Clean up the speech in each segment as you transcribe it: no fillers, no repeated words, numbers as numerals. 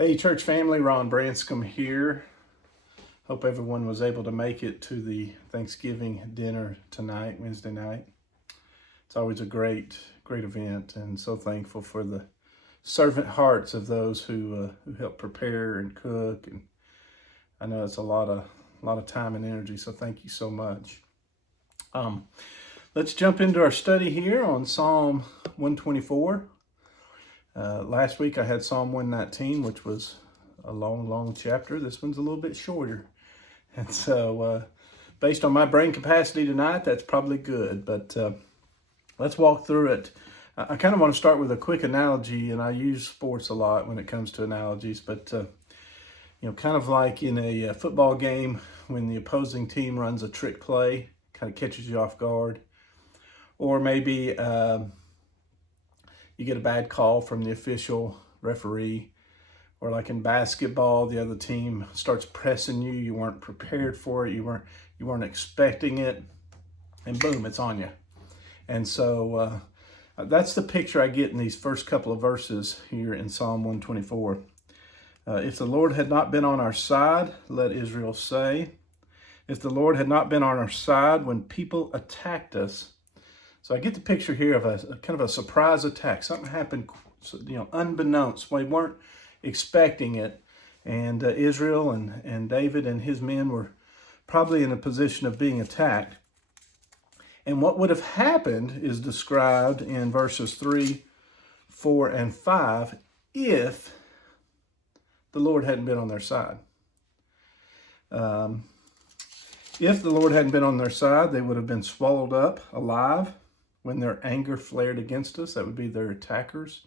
Hey, church family, Ron Branscombe here. Hope everyone was able to make it to the Thanksgiving dinner tonight, Wednesday night. It's always a great event, and so thankful for the servant hearts of those who help prepare and cook. And I know it's a lot of time and energy, so thank you so much. Let's jump into our study here on Psalm 124. Last week I had Psalm 119, which was a long chapter. This one's a little bit shorter. And so based on my brain capacity tonight, that's probably good. But let's walk through it. I kind of want to start with a quick analogy, and I use sports a lot when it comes to analogies. But, kind of like in a football game when the opposing team runs a trick play, kind of catches you off guard. Or maybe you get a bad call from the official referee, or like in basketball, the other team starts pressing you. You weren't prepared for it. You weren't expecting it, and boom, it's on you. And so that's the picture I get in these first couple of verses here in Psalm 124. If the Lord had not been on our side, let Israel say. If the Lord had not been on our side when people attacked us. So I get the picture here of a kind of a surprise attack. Something happened, unbeknownst. We weren't expecting it. And Israel and David and his men were probably in a position of being attacked. And what would have happened is described in verses 3, 4, and 5 if the Lord hadn't been on their side. If the Lord hadn't been on their side, they would have been swallowed up alive. When their anger flared against us, that would be their attackers.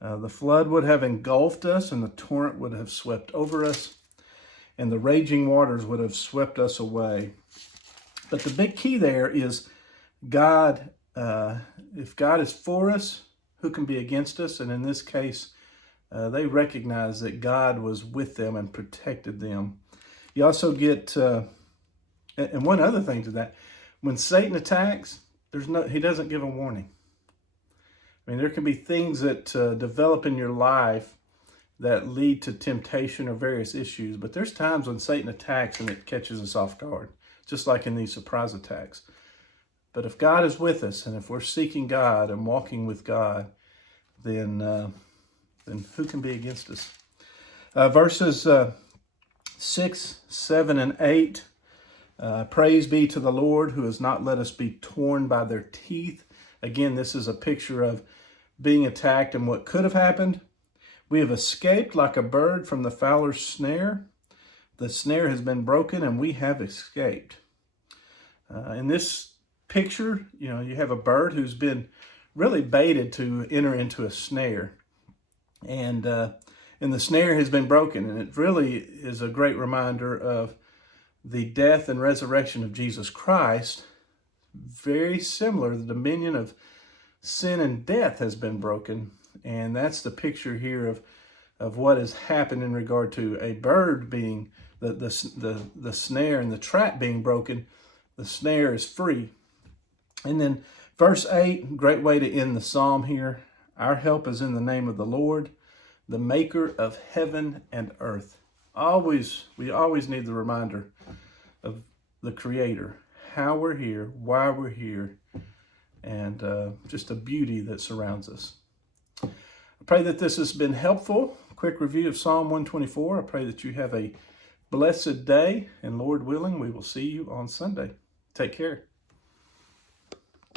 The flood would have engulfed us, and the torrent would have swept over us, and the raging waters would have swept us away. But the big key there is God. If God is for us, who can be against us? And in this case, they recognized that God was with them and protected them. You also get, and one other thing to that, when Satan attacks, he doesn't give a warning. I mean, there can be things that develop in your life that lead to temptation or various issues, but there's times when Satan attacks and it catches us off guard, just like in these surprise attacks. But if God is with us, and if we're seeking God and walking with God, then who can be against us? Verses 6, 7, and 8. Praise be to the Lord who has not let us be torn by their teeth. Again, this is a picture of being attacked and what could have happened. We have escaped like a bird from the fowler's snare. The snare has been broken and we have escaped. In this picture, you have a bird who's been really baited to enter into a snare. And the snare has been broken. And it really is a great reminder of the death and resurrection of Jesus Christ. Very similar. The dominion of sin and death has been broken. And that's the picture here of what has happened in regard to a bird being, the snare and the trap being broken. The snare is free. And then verse 8, great way to end the psalm here. Our help is in the name of the Lord, the maker of heaven and earth. We always need the reminder of the Creator, how we're here, why we're here, and just the beauty that surrounds us. I pray that this has been helpful. Quick review of Psalm 124. I pray that you have a blessed day, and Lord willing, we will see you on Sunday. Take care.